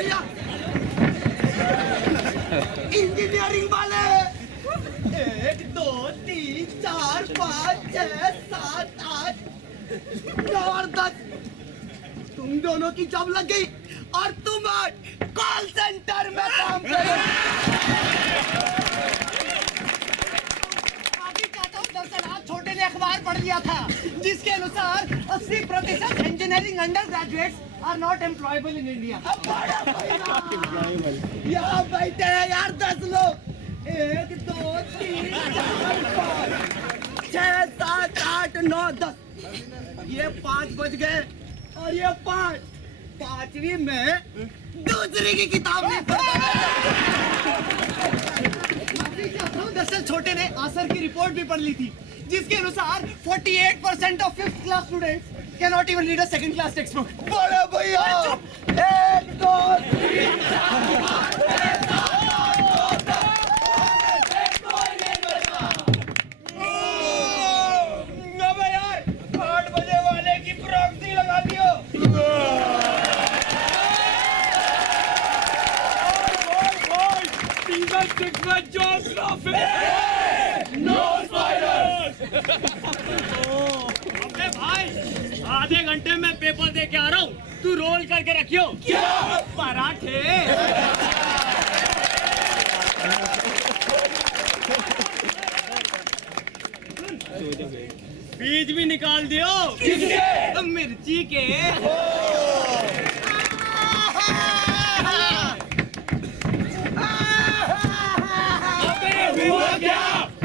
भैया इंजीनियरिंग वाले 1 2 3 4 5 6 7 8 9 और 10 तुम दोनों की जॉब लग गई और तुम आज कॉल सेंटर में काम छोटे ने अखबार पढ़ लिया था जिसके अनुसार 80% engineering undergraduates are not employable in India. यहाँ बैठे हैं यार 10 लोग 1 2 3 4 5 6 7 8 9 10 ये 5 बज गए और ये 5वीं में दूसरी की किताब नहीं दरअसल छोटे ने आसर की रिपोर्ट भी पढ़ ली थी जिसके अनुसार 48% of 5th class students can not even read a second class text book. बड़े भैया 1 2 3 यार 8 बजे वाले की प्रॉक्सी लगा दियो। अबे भाई आधे घंटे में पेपर दे के आ रहा हूँ, तू रोल करके रखियो। क्या पराठे बीज भी निकाल दियो। किसके? मिर्ची के। हुआ क्या?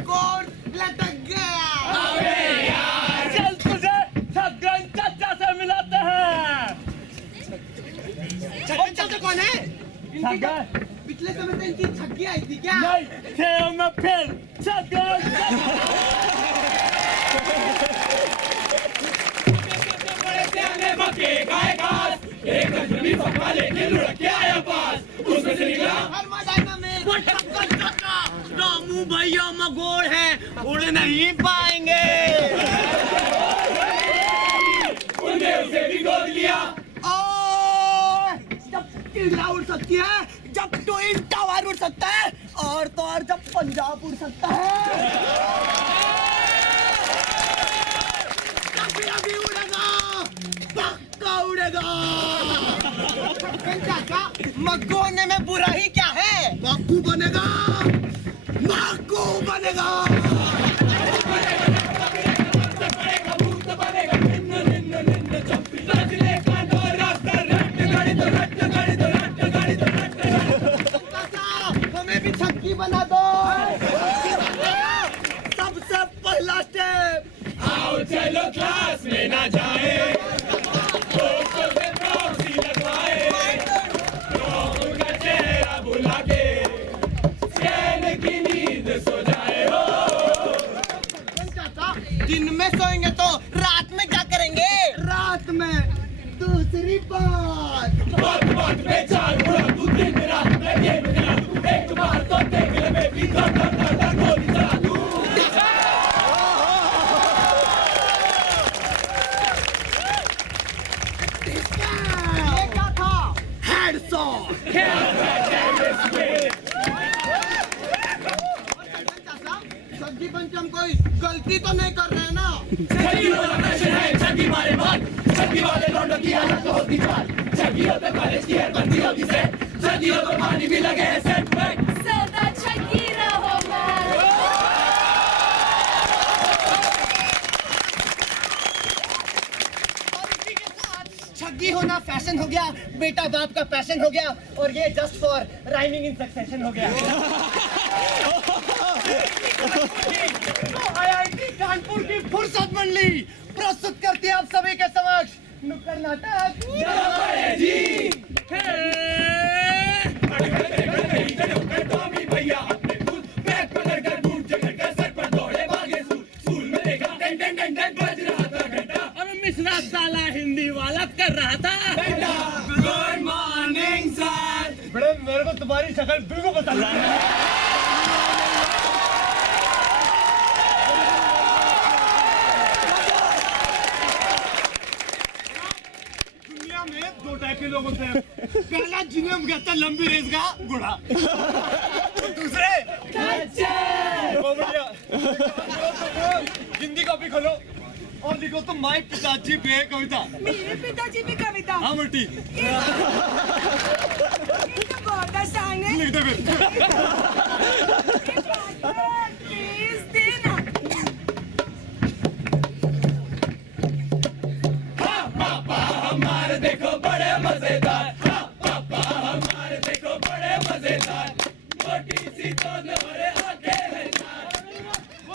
कौन लटक गया? अबे यार चल तुझे छगन चाचा से मिलाते हैं। छगन चाचा कौन है? छगन पिछले समय से इनकी छग्गी आई थी क्या? नहीं थे मैं फिर छगन एक अजनबी फक्का लेके लुढ़क के आया पास उसमें से निकला रामू भैया मगोड़ है उड़ नहीं पाएंगे। उनने उसे भी गोद लिया। जब चिड़िया उड़ सकती है, जब ट्विन टावर उड़ सकता है और तो और जब पंजाब उड़ सकता है अभी उड़ेगा, पक्का उड़ेगा। चाचा मग्गू होने में बुरा ही क्या है? मग्गू बनेगा, मग्गू बनेगा। हमें भी छक्की बना दो। सबसे पहला स्टेप आओ चलो क्लास में ना जाए, दोस्तों से प्रॉक्सी लगवाए, लोगों का चेहरा बुला के चैन की नींद सो जाए हो। दिन में सोएंगे तो रात में क्या करेंगे? रात में दूसरी बात बात पे चार उड़ा तू दिन रात में गेम खेला तू, एक बार तो देख ले बेबी धर धर धर धर गोली चला तू। ये क्या था? हेडशॉट। सब्जी पंचम कोई गलती तो नहीं कर रहे हैं ना? छगी वाला फैशन है, छगी मारे बात, छगी वाले लौंडों की हालत तो होती चाल, छगी हो तो कॉलेज की है बनती होगी सेट, छगी हो तो पानी भी लगे है सेट बैक। सदा छगी रहो मैं। छग्गी होना फैशन हो गया, बेटा बाप का पैशन हो गया और ये just for rhyming in succession हो गया। आईआईटी कानपुर की फुर्सत मंडली प्रस्तुत करती है आप सभी के समक्ष नुक्कड़ नाटक भैया अपने दूध बैग पकड़ कर बूट जकड़ कर सर पर दौड़े भागे स्कूल में देखा टन टन टन टन बज रहा था घंटा। अब मिश्रा साला हिंदी वाला कर रहा था। Good morning sir. बड़े मेरे को तुम्हारी शक्ल बिल्कुल पता है। दुनिया में 2 टाइप के लोग होते हैं। पहला जिन्हें हम कहता लंबी रेस का घोड़ा। और दूसरे हिंदी कॉपी खोलो और लिखो तो माय पिताजी पे कविता। मेरे पिताजी भी कविता। हाँ मल्टी बहुत आसान है। लिख दे फिर। प्लीज देना। पापा हमारे देखो बड़े मजेदार, पापा हमारे देखो बड़े मजेदार, मोटी सी दोनों और आगे है चार। वो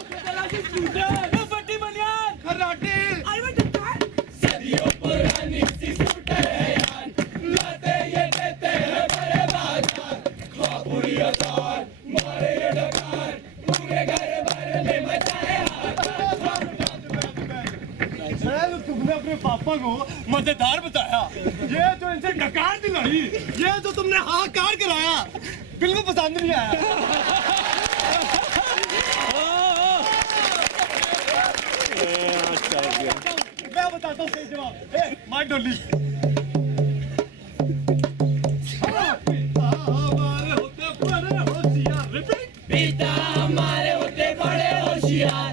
फटी बनियान खराटे आई वांट टू ट्राई। सदियों पुरानी सी स्कूटर है यार, लाते ये देते हैं बड़े बाजार, खा पूरी अचार मारे ये डकार, पूरे घर भर में मचाए हाहाकार। तुमने अपने पापा को मजेदार बताया, ये जो इनसे डकार दिलाई, ये जो तुमने हाहाकार कराया, बिल्कुल पसंद नहीं आया। मैं बताता हूँ सही जवाब। माइक डोली। हमारे होते बड़े होशियार। रिपीट। पिता हमारे होते बड़े होशियार,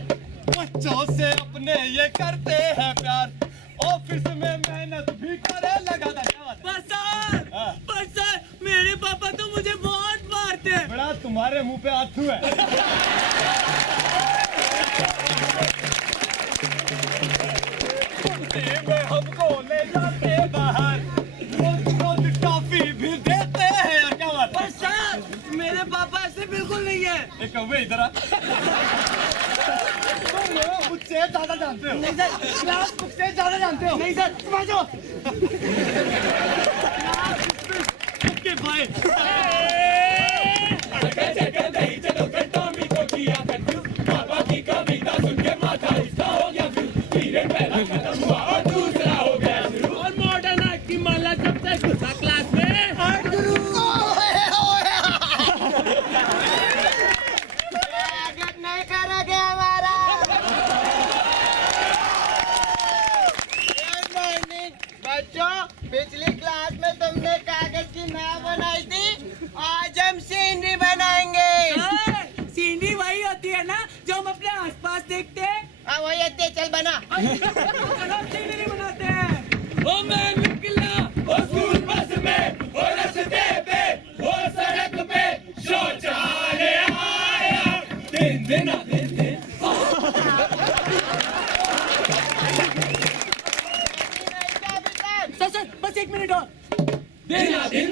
बच्चों से अपने ये करते हैं प्यार, ऑफिस में मेहनत भी करे लगातार। पर सर मेरे पापा तो मुझे बहुत मारते हैं। बड़ा तुम्हारे मुंह पे आथू है। में हमको ले जाते बाहर, रोज रोज टॉफी भी देते हैं। क्या बात? पर सर मेरे पापा ऐसे बिल्कुल नहीं है। एक कौवे इधर आ। तुम मुझसे ज्यादा जानते हो। नहीं सर, क्लास मुझसे ज्यादा जानते हो। नहीं सर, तुम आ जाओ। Okay bye. चलो टॉमी को किया कंफ्यूज, पापा की कविता सुन के माथा हिस्सा हो गया फिर, पीरियड पहला खत्म हुआ और दूसरा हो गया शुरू। और मॉडर्न आर्ट की माला जब तक घुसा क्लास में आर्ट गुरु। नहीं करोगे हमारा। गुड मॉर्निंग बच्चों, पिछली क्लास में तुमने कागज की नाव बनाई थी, आज हम सीनरी बनाएंगे। सीनरी वही होती है ना जो हम अपने आसपास देखते हैं। हाँ वही आती है, चल बना। चलो सीनरी बनाते हैं। ओ मैं निकला ओ स्कूल बस में, ओ रास्ते पे, ओ सड़क पे, शौचालय आया, दिन दिन दिन दिन। सर बस 1 मिनट और। दिन दिन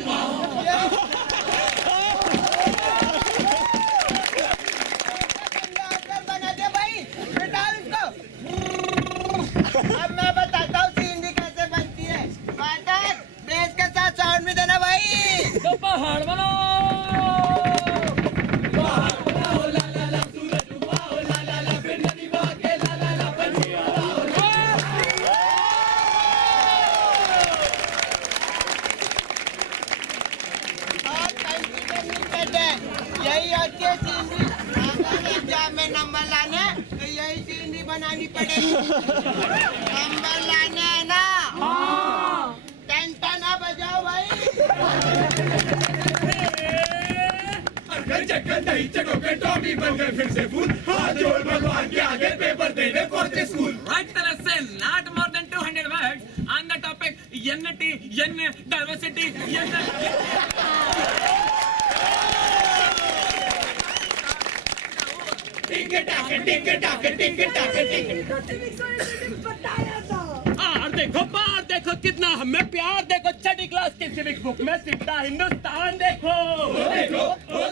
बना दे भाई, निकाल इसको। अब मैं बताता हूँ सीनरी कैसे बनती है। फादर बेस के साथ साउंड भी देना भाई। तो पहाड़ बनाओ। और कैंची के नीचे दे। यही होती है सीनरी। अगर एग्जाम में नंबर लाने तो यही सीनरी बनानी पड़ेगी। नंबर लाने है ना? टेंशन ना बजाओ भाई। चक्कर नहीं चकोगे टॉमी बन गए फिर से फूल, हाथ जोड़ भगवान के आगे पेपर देने पहुंचे स्कूल। Right तरह से not more than 200 words on the topic unity, diversity, टिंग टाक टिंग टाक टिंग टाक टिंग। बताया था। बाहर देखो कितना हमें प्यार देखो। छठी क्लास की सिविक्स बुक में सिमटा हिंदुस्तान देखो। वो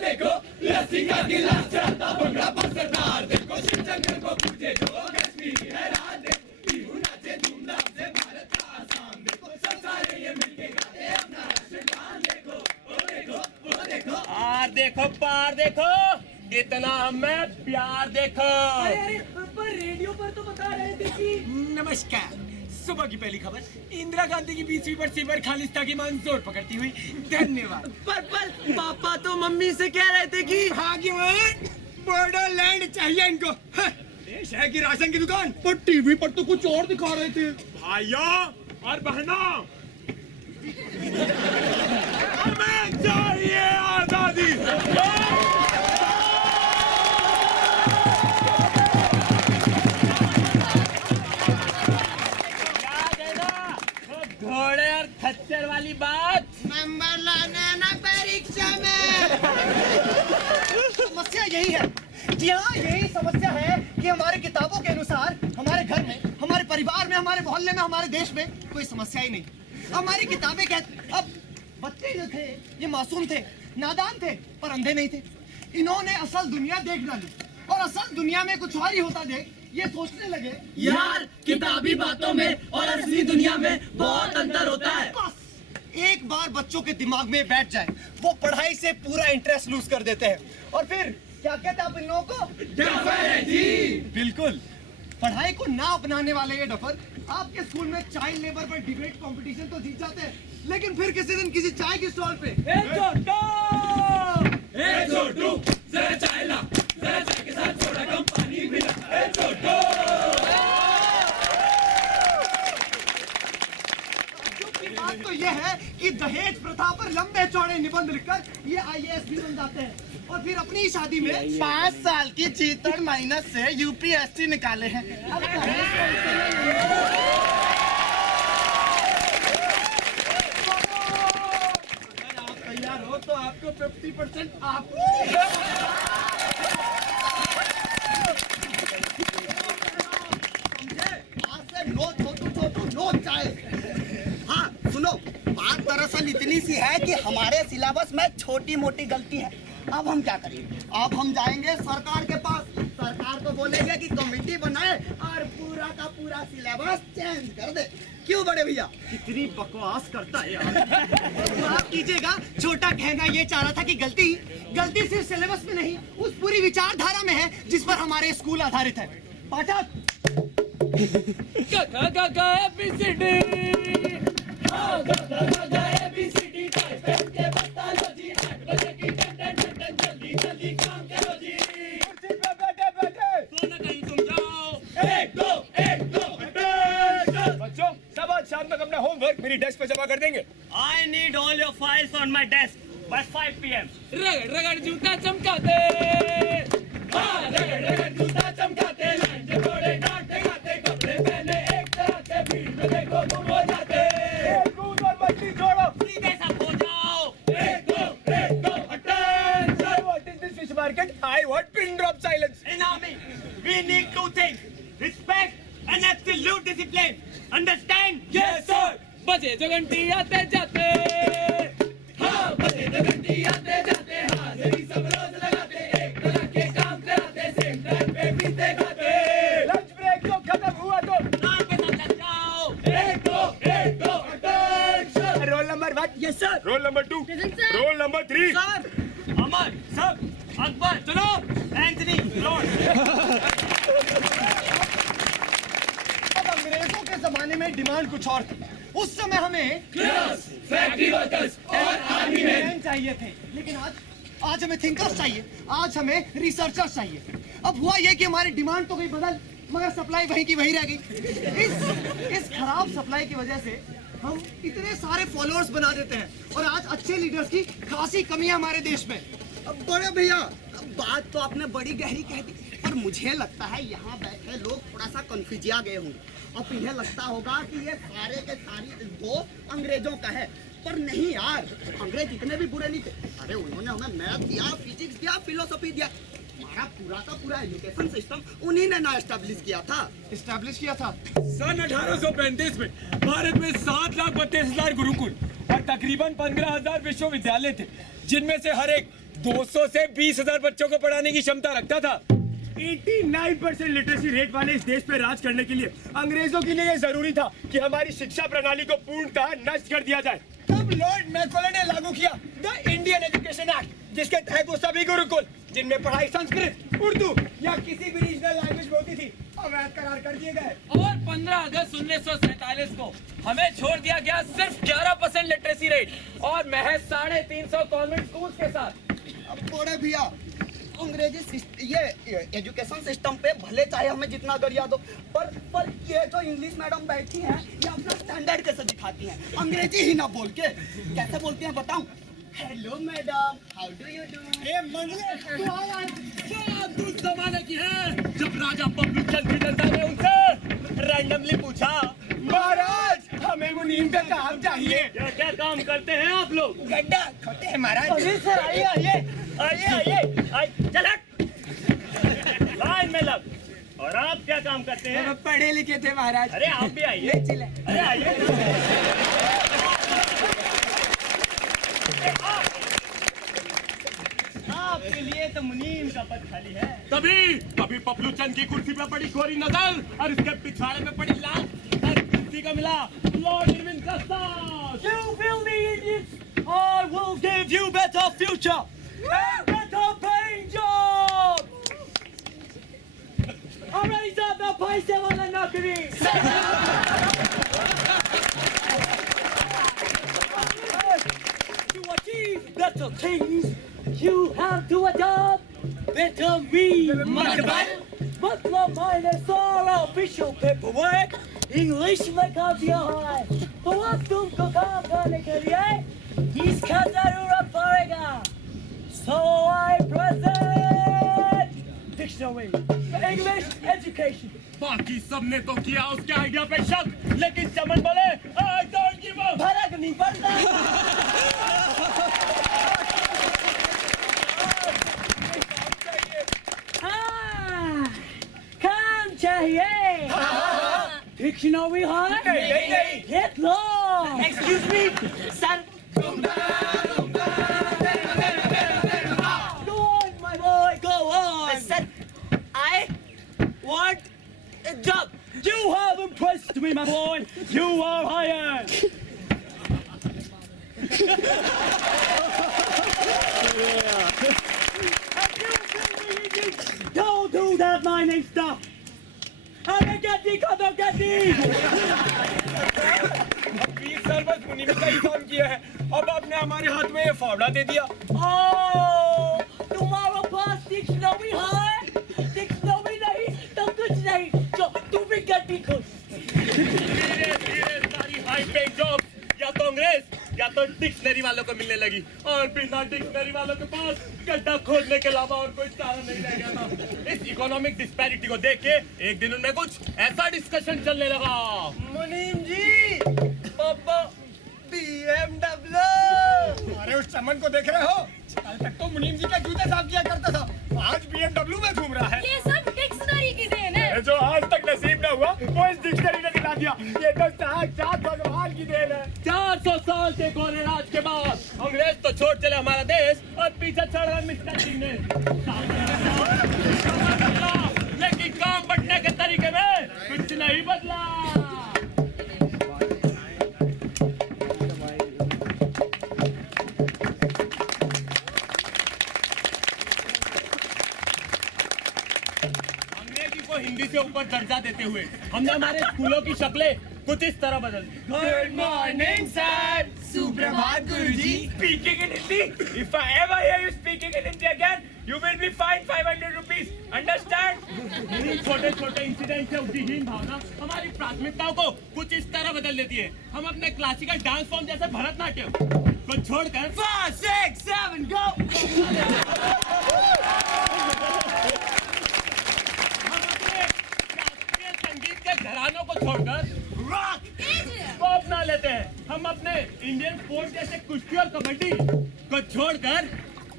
देखो लस्सी का गिलास चढ़ता भंगड़ा पर सरदार, देखो शिव शंकर को पूजे जो कश्मीरी है रात, देखो पीहू नाचे धूमधाम से भारत का आसाम, देखो सब सारे ये मिलके गाते अपना राष्ट्रगान, देखो वो देखो वो देखो। पार देखो कितना हमें प्यार देखो। अरे पर रेडियो पर तो बता रहे थे कि नमस्कार, सुबह की पहली खबर, इंदिरा गांधी की 20वीं बरसी पर खालिस्तान की मांग जोर पकड़ती हुई। धन्यवाद। पर पापा तो मम्मी से कह रहे थे कि भाग्यवान बॉर्डरलैंड चाहिए इनको। देश है कि राशन की दुकान, पर टीवी पर तो कुछ और दिखा रहे थे। भाइयों और बहनों, हमें चाहिए आजादी। याद है ना वो घोड़े और खच्चर वाली बात? नंबर लाना ना परीक्षा में। समस्या यही है जी हाँ, यही समस्या है कि हमारे किताबों के अनुसार हमारे घर में, हमारे परिवार में, हमारे मोहल्ले में, हमारे देश में कोई समस्या ही नहीं। हमारी किताबें कहती, अब बच्चे जो थे ये मासूम थे, नादान थे, पर अंधे नहीं थे। इन्होंने असल दुनिया देख डाली और असल दुनिया में कुछ और ही होता देख ये सोचने लगे यार किताबी बातों में और असली दुनिया में बहुत अंतर होता है। बस एक बार बच्चों के दिमाग में बैठ जाए वो पढ़ाई से पूरा इंटरेस्ट लूज कर देते हैं। और फिर क्या कहते हैं आप इन लोगों को? डफर है जी। बिल्कुल, पढ़ाई को ना अपनाने वाले ये डफर आपके स्कूल में चाइल्ड लेबर पर डिबेट कंपटीशन तो जीत जाते हैं, लेकिन फिर किसी दिन किसी चाय की स्टॉल पे ए छोटू जरा चाय ला, जरा चाय के साथ थोड़ा कम पानी मिला। ए छोटू बात तो ये है कि दहेज प्रथा पर लंबे चौड़े निबंध लिखकर ये IAS भी बन जाते हैं और फिर अपनी शादी में 5 साल की चीतड़ माइनस से UPSC निकाले हैं। अब दहेज अगर आप तैयार हो तो आपको 50% आप आज से नो छोटू नो चाय। हाँ सुनो, बात दरअसल इतनी सी है कि हमारे सिलेबस में छोटी मोटी गलती है। अब हम क्या करेंगे? अब हम जाएंगे सरकार के पास, सरकार को बोलेंगे कि कमेटी बनाए और पूरा का पूरा सिलेबस चेंज कर दे। क्यों बड़े भैया? कितनी बकवास करता है यार। माफ कीजिएगा, छोटा कहना ये चाह रहा था कि गलती सिर्फ सिलेबस में नहीं, उस पूरी विचारधारा में है जिस पर हमारे स्कूल आधारित है। पाठक बच्चों सब आज शाम तक अपना होमवर्क मेरी डेस्क पे जमा कर देंगे। I need all your files on my desk by 5 PM. रगड़ रगड़ जूता चमकाते, हाँ रगड़ रगड़ जूता चमकाते, लाइन से थोड़े डांटे गाते, कपड़े पहने एक तरह से, भीड़ में देखो गुम हो जाते। एक कूद और मस्ती छोड़ो, सीधे सब हो जाओ। एक दो attention। What is this fish market? I want pin drop silence. In army, we need 2 things: respect and absolute discipline. Understand? Yes sir। बजे जो घंटी आते जाते, हाँ बजे तो घंटी आते जाते, हाजिरी सब रोज लगाते, एक तरह के काम कराते, सेम टाइम पे पीते खाते। लंच ब्रेक जो खत्म हुआ तो नाम के साथ लग जाओ। एक दो attention। Roll number 1। Yes sir. Roll number 2, roll number 3। Sir Amar, सब, अकबर, चलो, एंथनी, लॉर्ड। अब अंग्रेजों के जमाने में डिमांड कुछ और थी। उस समय हमें फैक्ट्री वर्कर्स और आर्मी मैन चाहिए थे, लेकिन आज हमें थिंकर्स चाहिए, आज हमें रिसर्चर्स चाहिए। अब हुआ ये कि हमारी डिमांड तो गई बदल, मगर सप्लाई वहीं की वहीं रह गई। इस खराब सप्लाई की वजह से हम इतने सारे फॉलोअर्स बना देते हैं और आज अच्छे लीडर्स की खासी कमी है हमारे देश में। अब बड़े भैया, बात तो आपने बड़ी गहरी कह दी, पर मुझे लगता है यहाँ बैठे लोग थोड़ा सा कंफ्यूजिया गए होंगे और इन्हें लगता होगा कि ये सारे के सारी दोस्त अंग्रेजों का है, पर नहीं यार, अंग्रेज इतने भी बुरे नहीं थे। अरे उन्होंने हमें मैथ दिया, फिजिक्स दिया, फिलोसफी दिया, हमारा पूरा का पूरा एजुकेशन सिस्टम उन्हीं ने ना एस्टेब्लिश किया था। सन 1835 में भारत में 7,32,000 गुरुकुल और तकरीबन 15,000 विश्वविद्यालय थे, जिनमें से हर एक 200 से 20,000 बच्चों को पढ़ाने की क्षमता रखता था। 89% लिटरेसी रेट वाले इस देश पे राज करने के लिए अंग्रेजों के लिए ये जरूरी था कि हमारी शिक्षा प्रणाली को पूर्णतः नष्ट कर दिया जाए। तब लॉर्ड मैकॉले ने लागू किया द इंडियन एजुकेशन एक्ट, जिसके तहत वो सभी गुरुकुल जिनमें पढ़ाई संस्कृत, उर्दू या किसी भी रीजनल लैंग्वेज में होती थी अवैध करार कर दिए गए। और 15 अगस्त 1947 को हमें छोड़ दिया गया सिर्फ 11% लिटरेसी रेट और महज 350 कॉन्वेंट स्कूल्स के साथ। अब बड़े भैया, अंग्रेजी ये एजुकेशन सिस्टम पे भले चाहे हमें जितना गरिया दो, पर ये जो इंग्लिश मैडम बैठी हैं ये अपना स्टैंडर्ड कैसे दिखाती हैं? अंग्रेजी ही ना बोल के कैसे बोलती हैं बताऊं? Hello madam, how do you do? ए मंगले तू आया क्या तू जमाने की है जब राजा बबलू चंद की जनता ने उनसे रैंडमली पूछा महाराज हमें मुनीम का काम चाहिए। क्या क्या काम करते हैं आप लोग? गड्ढा खोते हैं महाराज। अरे सर आइए आइए। आइए चल हट लाइन में लग। और आप क्या काम करते हैं? हम पढ़े लिखे थे महाराज। अरे आप भी आइए। ले चले। अरे आइए आपके लिए तो मुनीम का पद खाली है। तभी पपलू चंद की कुर्सी पे पड़ी गोरी नजर और इसके पिछाड़े में पड़ी लाल और कुर्सी का मिला लॉर्ड इरविन का साथ। You will be idiots. I will give you better future and better paying job. Already done the पैसे वाला नौकरी। To achieve better things, you have to adopt better me. मतलब मैंने सारा official paperwork इंग्लिश में कर दिया है, तो अब तुमको काम करने के लिए इसका जरूरत पड़ेगा। So I present dictionary for English education. बाकी सबने तो किया उसके आइडिया पे शक, लेकिन चमन बोले I don't give up। फर्क नहीं पड़ता। हाँ, काम चाहिए। Dictionary है? नहीं। Get lost. Excuse me, sir. Go on, my boy, go on. Sir, I want a job. You have impressed me, my boy. You are hired. Don't do that mining stuff. अरे गद्दी कदम गद्दी। अब 20 साल बाद मुनीम का ही काम किया है, अब आपने हमारे हाथ में ये फावड़ा दे दिया। Oh, तुम्हारा पास डिक्शनरी है? डिक्शनरी नहीं तो कुछ नहीं, जो तू भी गद्दी खुश। धीरे धीरे सारी हाई पेइंग जॉब या तो अंग्रेज या तो डिक्शनरी वालों को मिलने लगी और बिना डिक्शनरी वालों के पास गड्ढा खोदने के अलावा और कोई चारा नहीं रह गया था। इस इकोनॉमिक डिस्पैरिटी को देख के एक दिन उनमें कुछ ऐसा डिस्कशन चलने लगा। मुनीम जी, पापा BMW। अरे उस चमन को देख रहे हो? कल तक तो मुनीम जी के जूते साफ किया करता था, आज BMW में घूम रहा है। ये सब डिक्शनरी की देन है। जो आज तक नसीब न हुआ वो इस डिक्शनरी ने दिला दिया। ये तो साक्षात भगवान की देन है। 400 साल के गोरे राज के बाद अंग्रेज तो छोड़ चले हमारा देश और पीछे चढ़ रहे मिस्टर सिंह ने। लेकिन काम बढ़ने के तरीके में कुछ नहीं बदला। हिंदी से ऊपर दर्जा देते हुए हमने हमारे स्कूलों की शक्लें कुछ इस तरह बदल दी। Good morning, sir. सुप्रभात गुरुजी। Speaking in Hindi. If I ever hear you speaking in Hindi again, you will be fined 500 rupees. Understand? छोटे छोटे इंसिडेंट से उठी हीन भावना हमारी प्राथमिकताओं को कुछ इस तरह बदल देती है। हम अपने क्लासिकल डांस फॉर्म जैसे भरतनाट्यम को छोड़कर 5, 6, 7, go. संगीत के घरानों को छोड़कर रॉक को अपना लेते हैं। हम अपने इंडियन स्पोर्ट जैसे कुश्ती और कबड्डी को छोड़कर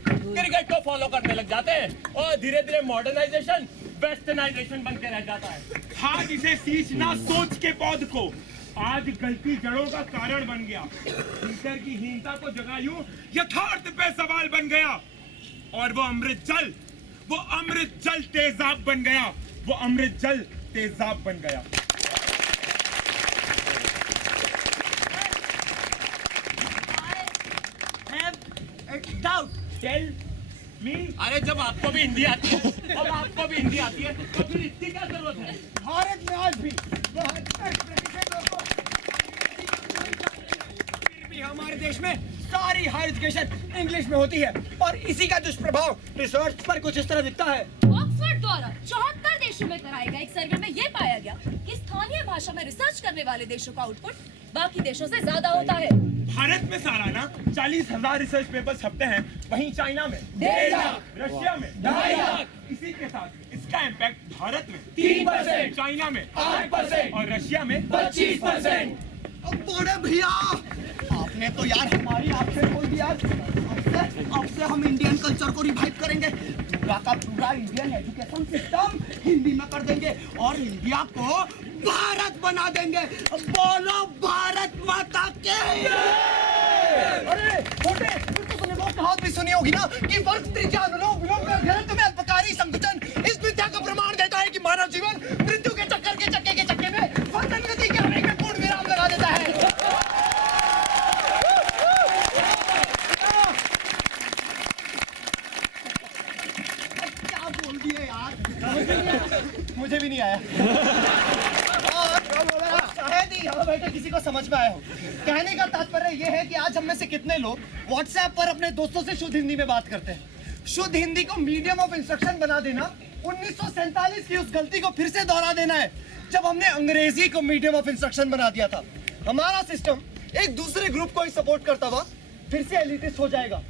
क्रिकेट को फॉलो करने लग जाते हैं और धीरे धीरे मॉडर्नाइजेशन वेस्टर्नाइजेशन बन के रह जाता है। आज इसे सींचना सोच के पौध को आज गलती जड़ों का कारण बन गया। भीतर की हीनता को जगायूं यथार्थ पे सवाल बन गया और वो अमृत जल तेजाब बन गया। वो अमृत जल तेजाब बन गया। Doubt. Tell me. अरे जब आपको भी हिंदी आती है और आपको भी हिंदी आती है तो फिर इसकी क्या जरूरत है? भारत में आज भी 72% लोगों फिर भी हमारे देश में सारी हायर एजुकेशन इंग्लिश में होती है और इसी का दुष्प्रभाव रिसर्च पर कुछ इस तरह दिखता है। ऑक्सफोर्ड द्वारा 74 देशों में कराए गए एक सर्वे में ये पाया गया कि स्थानीय भाषा में रिसर्च करने वाले देशों का आउटपुट बाकी देशों से ज्यादा होता है। भारत में सालाना 40,000 रिसर्च पेपर छपते हैं, वहीं चाइना में 1.5 लाख, रशिया में 2.5 लाख, इसी के साथ इसका इम्पैक्ट भारत में 3%, चाइना में 8% और रशिया में 25%। अब बड़े भैया आपने तो यार हमारी आपसे बोल दिया। अब से हम इंडियन कल्चर को रिवाइव करेंगे, पूरा का पूरा इंडियन एजुकेशन सिस्टम हिंदी में कर देंगे और इंडिया को भारत बना देंगे। बोलो भारत माता के। अरे छोटे, तो तूने वो कहावत भी सुनी होगी ना कि वर्ग त्रिज्या अनुलोम विलोम का घेरन तुम्हें अल्पकारी संकुचन। इस विद्या का प्रमाण देता है कि मानव जीवन मृत्यु के चक्कर के चक्के में फंदन गति के आवेग में पूर्ण विराम लगा देता है। क्या बोल दिए यार, मुझे भी नहीं आया। शायद ही यहाँ बैठे किसी को समझ में आया हो। कहने का तात्पर्य यह है कि आज हम में से कितने लोग व्हाट्सएप पर अपने दोस्तों से शुद्ध हिंदी में बात करते हैं। शुद्ध हिंदी को मीडियम ऑफ इंस्ट्रक्शन बना देना 1947 की उस गलती को फिर से दोहरा देना है जब हमने अंग्रेजी को मीडियम ऑफ इंस्ट्रक्शन बना दिया था। हमारा सिस्टम एक दूसरे ग्रुप को ही सपोर्ट करता हुआ फिर से एलिटिस्ट हो जाएगा।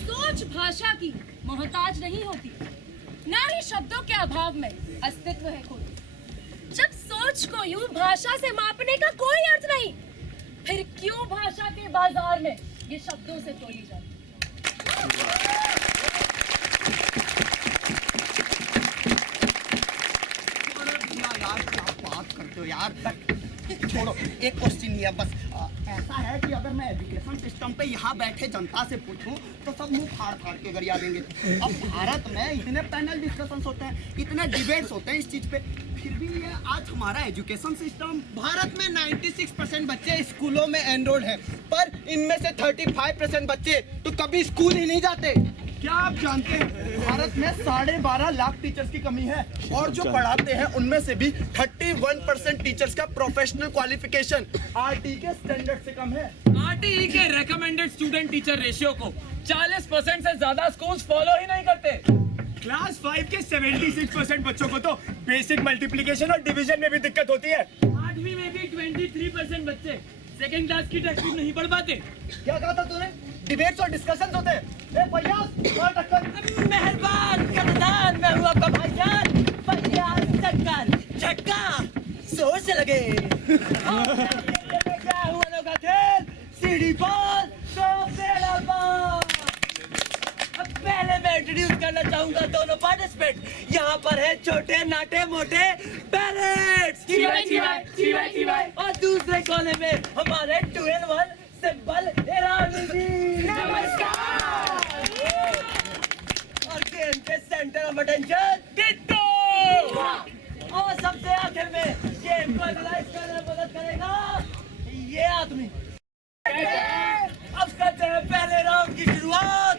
सोच भाषा की मोहताज नहीं होती, ना ही शब्दों के अभाव में अस्तित्व है कोई। जब सोच को यूं भाषा से मापने का कोई अर्थ नहीं, फिर क्यों भाषा के बाजार में ये शब्दों से तोली जाती? यार क्या बात करते हो यार, छोड़ो। एक क्वेश्चन ही है बस। ऐसा है कि अगर मैं एजुकेशन सिस्टम पे यहाँ बैठे जनता से पूछूं तो सब मुंह फाड़ फाड़ के गरिया देंगे। अब भारत में इतने पैनल डिस्कशंस होते हैं, इतने डिबेट्स होते हैं इस चीज पे, फिर भी ये आज हमारा एजुकेशन सिस्टम। भारत में 96% बच्चे स्कूलों में एनरोल्ड हैं, पर इनमें से 35% बच्चे तो कभी स्कूल ही नहीं जाते। क्या आप जानते हैं भारत में 12.5 लाख टीचर्स की कमी है और जो पढ़ाते हैं उनमें से भी 31% टीचर्स का प्रोफेशनल क्वालिफिकेशन आरटी के स्टैंडर्ड से कम है। आरटीई के रेकमेंडेड स्टूडेंट टीचर रेशियो को 40% से ज्यादा स्कूल्स फॉलो ही नहीं करते। क्लास 5 के 76% बच्चों को तो बेसिक मल्टीप्लिकेशन और डिवीजन में भी दिक्कत होती है। 8वीं में भी 23% बच्चे सेकंड क्लास की टेक्स्ट बुक नहीं पढ़ पाते। क्या कहा था तूने? डिबेट्स और डिस्कशंस होते हैं। ए फैयाज, और टक्कर। मेहरबान कप्तान, मैं हूँ आपका भाईजान फैयाज टक्कर। छक्का जोर से लगे। क्या हुआ लोग का खेल, सीढ़ी बॉल तो पहला बॉल। अब पहले मैं इंट्रोड्यूस करना चाहूंगा दोनों पार्टिसिपेंट। यहाँ पर है छोटे नाटे मोटे पैरेट्स और दूसरे कोने में हमारे 2 in 1 सिंपल ईरानी जी। नमस्कार। और गेम के सेंटर ऑफ अटेंशन टिट्टू। और सबसे आखिर में गेम को एनालाइज करने में मदद करेगा ये आदमी। अब करते हैं पहले राउंड की शुरुआत।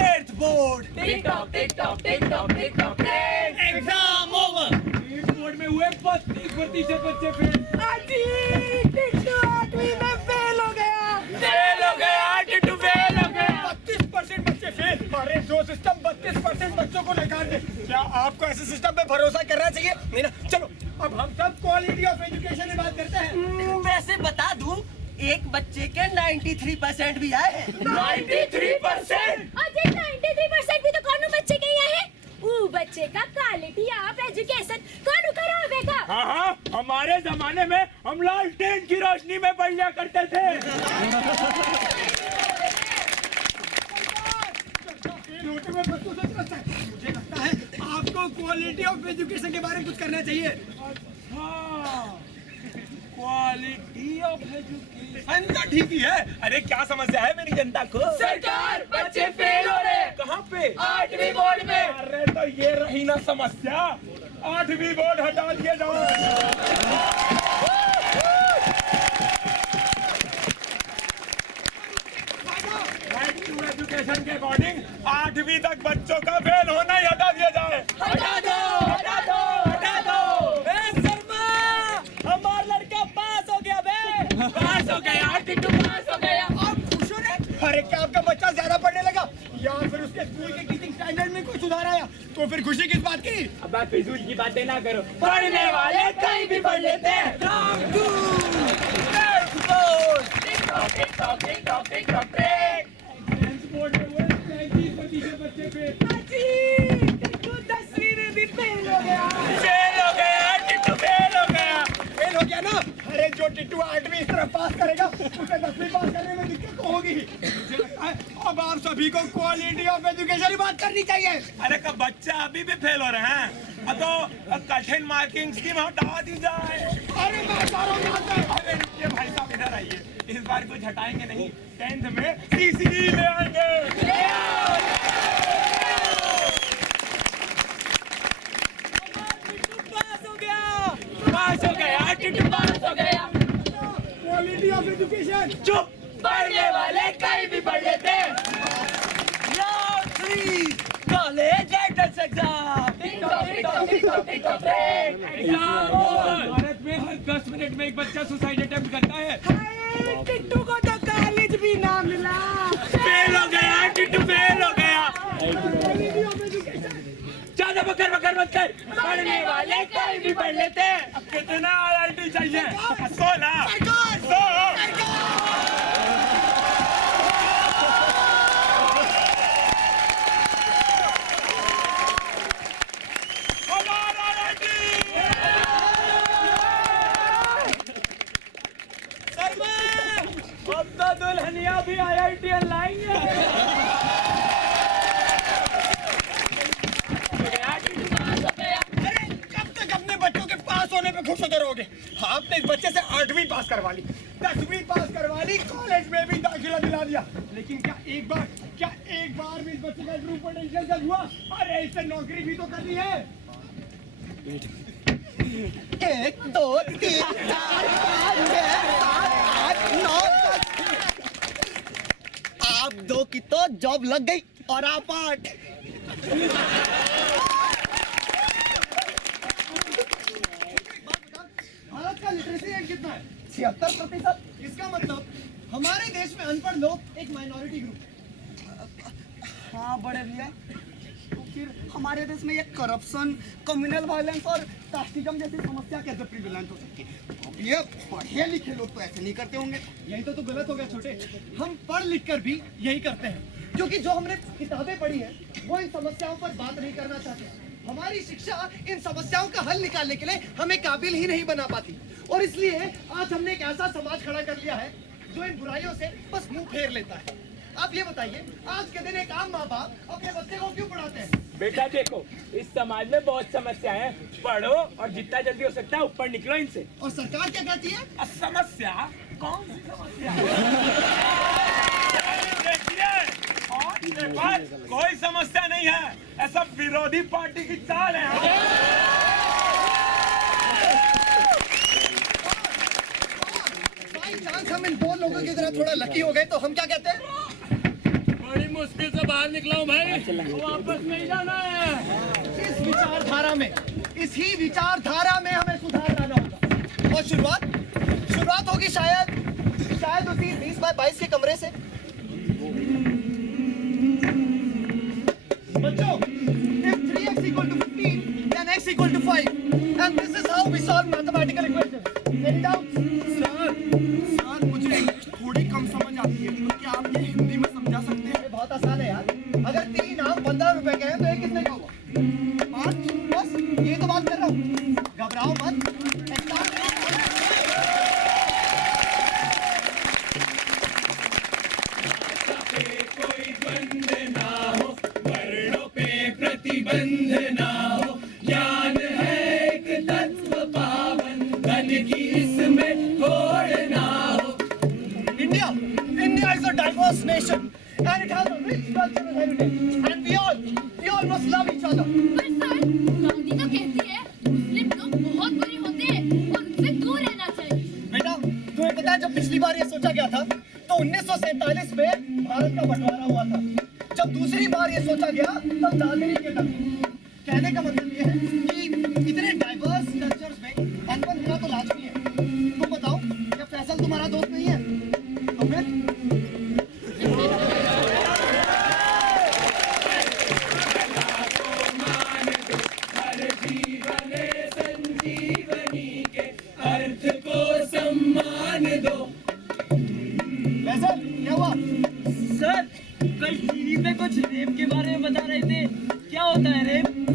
8th board. Exam over. 8th board में हुए 32% बच्चे फेल। टिट्टू 8वीं में फेल हो गया। 32% बच्चे फेल। अरे जो सिस्टम 32% बच्चों को निकाल दे, क्या आपको ऐसे सिस्टम पे भरोसा करना चाहिए? नहीं ना। चलो अब हम सब क्वालिटी ऑफ एजुकेशन की बात करते हैं। वैसे बता दूं, एक बच्चे के 93% भी आए हैं। 93%? अरे 93% भी तो कौन बच्चे के ही आए? वो बच्चे का क्वालिटी ऑफ एजुकेशन कौन करावेगा? हाँ, हमारे जमाने में हम लालटेन की रोशनी में पढ़ लिया करते थे। मुझे लगता है आपको क्वालिटी ऑफ एजुकेशन के बारे में कुछ करना चाहिए। क्वालिटी ऑफ एजुकेशन तो ठीक ही है। अरे क्या समस्या है मेरी जनता को? सरकार, बच्चे फेल हो रहे हैं। कहाँ पे? 8वीं बोर्ड में। अरे तो ये रही ना समस्या, 8वीं बोर्ड हटा दिए जाओ। एजुकेशन के अकॉर्डिंग 8वीं तक बच्चों का फेल होना ही हटा दिया जाए। हटा दो। शर्मा, हमारा लड़का पास हो गया बे। पास हो गया, टिट्टू पास हो गया। आप खुश हो रहे? अरे क्या आपका बच्चा ज्यादा पढ़ने लगा या फिर उसके स्कूल के टीचिंग स्टैंडर्ड में कोई सुधार आया? तो फिर फिर खुशी किस बात की? अब आप फिजूल की बातें ना करो, पढ़ने वाले कहीं भी पढ़ लेते हैं। ट्रांसपोर्ट में वो 35% बच्चे फेल। फेल हो गया ना? अरे जो टिट्टू 8वीं इस तरह पास करेगा उसे 10वीं पास करने में दिक्कत तो होगी। मुझे लगता है अब आप सभी को क्वालिटी ऑफ एजुकेशन की बात करनी चाहिए। अरे का बच्चा अभी भी फेल हो रहे हैं, अब तो कठिन मार्किंग स्कीम हटा दी जाए। अरे मैं सारों यहाँ से अरे रुकिए भाई साहब, इधर आइए। इस बार कुछ हटाएंगे नहीं, 10th में CCE ले आएंगे। पास हो गया, टिट्टू पास हो गया। Quality of education. चुप, पढ़ने वाले कहीं भी पढ़ लेते हैं। College entrance exam. भारत में हर 10 मिनट में एक बच्चा सुसाइड अटेम्प्ट करता है। टिट्टू को तो कॉलेज भी ना मिला। फेल हो गया, टिट्टू फेल हो गया। ज्यादा बकर बकर मत कर, पढ़ने वाले कहीं भी पढ़ लेते हैं। अब कितना IIT चाहिए? 16। अब तो दुल्हनिया भी IIT लाएंगे। अरे कब तक अपने बच्चों के पास होने पे खुश होते रहोगे? आपने इस बच्चे से 8वीं पास करवा ली, 10वीं पास करवा ली, कॉलेज में भी दाखिला दिला दिया, लेकिन क्या एक बार भी इस बच्चे का ट्रू पोटेंशियल जज हुआ? अरे इससे नौकरी भी तो करनी है। 1 2 3 4 5 6 7 8 9 10। आप 2 की तो जॉब लग गई और आप 8। भारत का लिटरेसी रेट कितना है? 76%। इसका मतलब हमारे देश में अनपढ़ लोग एक माइनॉरिटी ग्रुप है। हाँ बड़े भैया, तो फिर हमारे देश में ये करप्शन, कम्युनल वायलेंस और कास्टिज्म जैसी समस्या कैसे प्रिवेलेंट हो सकती है? अब ये पढ़े लिखे लोग तो ऐसे नहीं करते होंगे। यही तो गलत हो गया छोटे। हम पढ़ लिख कर भी यही करते हैं, क्योंकि जो हमने किताबें पढ़ी है वो इन समस्याओं पर बात नहीं करना चाहते। हमारी शिक्षा इन समस्याओं का हल निकालने के लिए हमें काबिल ही नहीं बना पाती, और इसलिए आज हमने एक ऐसा समाज खड़ा कर लिया है जो इन बुराइयों से बस मुंह फेर लेता है। आप ये बताइए, आज के दिन एक आम माँ बाप अपने बच्चे को क्यों पढ़ाते हैं? बेटा देखो, इस समाज में बहुत समस्या है, पढ़ो और जितना जल्दी हो सकता है ऊपर निकलो इनसे। और सरकार क्या कहती है? समस्या? कौन सी समस्या? देखिए, आपके पास कोई समस्या नहीं है, ऐसा विरोधी पार्टी की चाल है। बाई चांस हम इन 2 लोगों की तरह थोड़ा लकी हो गए तो हम क्या कहते हैं? बड़ी मुश्किल से बाहर निकला हूँ भाई, वापस नहीं जाना है। इस विचारधारा में, इस ही विचारधारा में हमें सुधार लाना होगा। और शुरुआत होगी शायद उसी 20 बाय 22 के कमरे से। बच्चों, if 3x = 15, then x = 5, and this is how we solve mathematical equations. Any doubts? Sir मुझे थोड़ी कम समझ आती है, तो क्या आप ये हिंदी में समझा सकते हैं? ये बहुत आसान है यार। अगर 3 आम 15 रुपए के हैं तो ये कितने का हुआ? 5। बस ये तो बात कर रहा हूँ, घबराओ मत। प्रतिबंध ना हो, ज्ञान है एक तत्व पावन, धन की इसमें होड़ ना हो। India is a diverse nation and it has a rich cultural heritage, and we all must love each other. पर सर, गांधी तो कहती है मुस्लिम लोग बहुत बुरे होते हैं और उनसे दूर रहना चाहिए। बेटा, तुम्हें पता है जब पिछली बार ये सोचा गया था तो 1947 में भारत का बंटवारा हुआ था। जब दूसरी बार ये सोचा गया तब दादरी के तक। कहने का मतलब ये है कि इतने डाइवर्स कल्चर्स में अनपढ़ होना तो लाजमी है। तुम बताओ, क्या फैसल तुम्हारा दोस्त नहीं है? तो फिर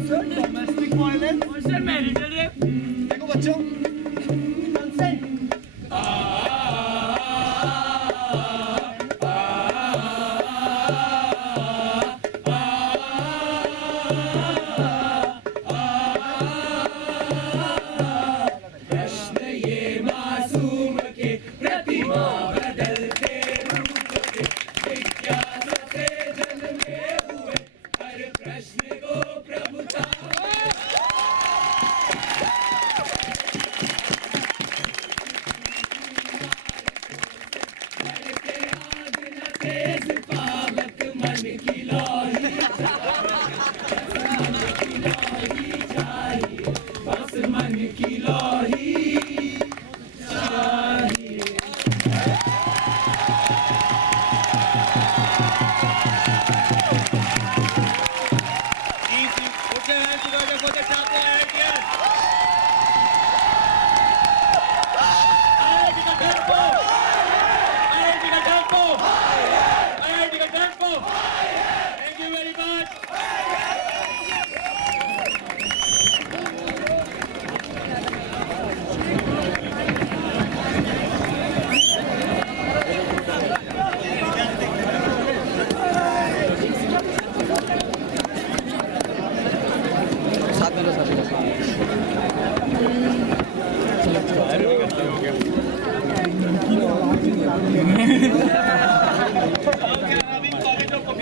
से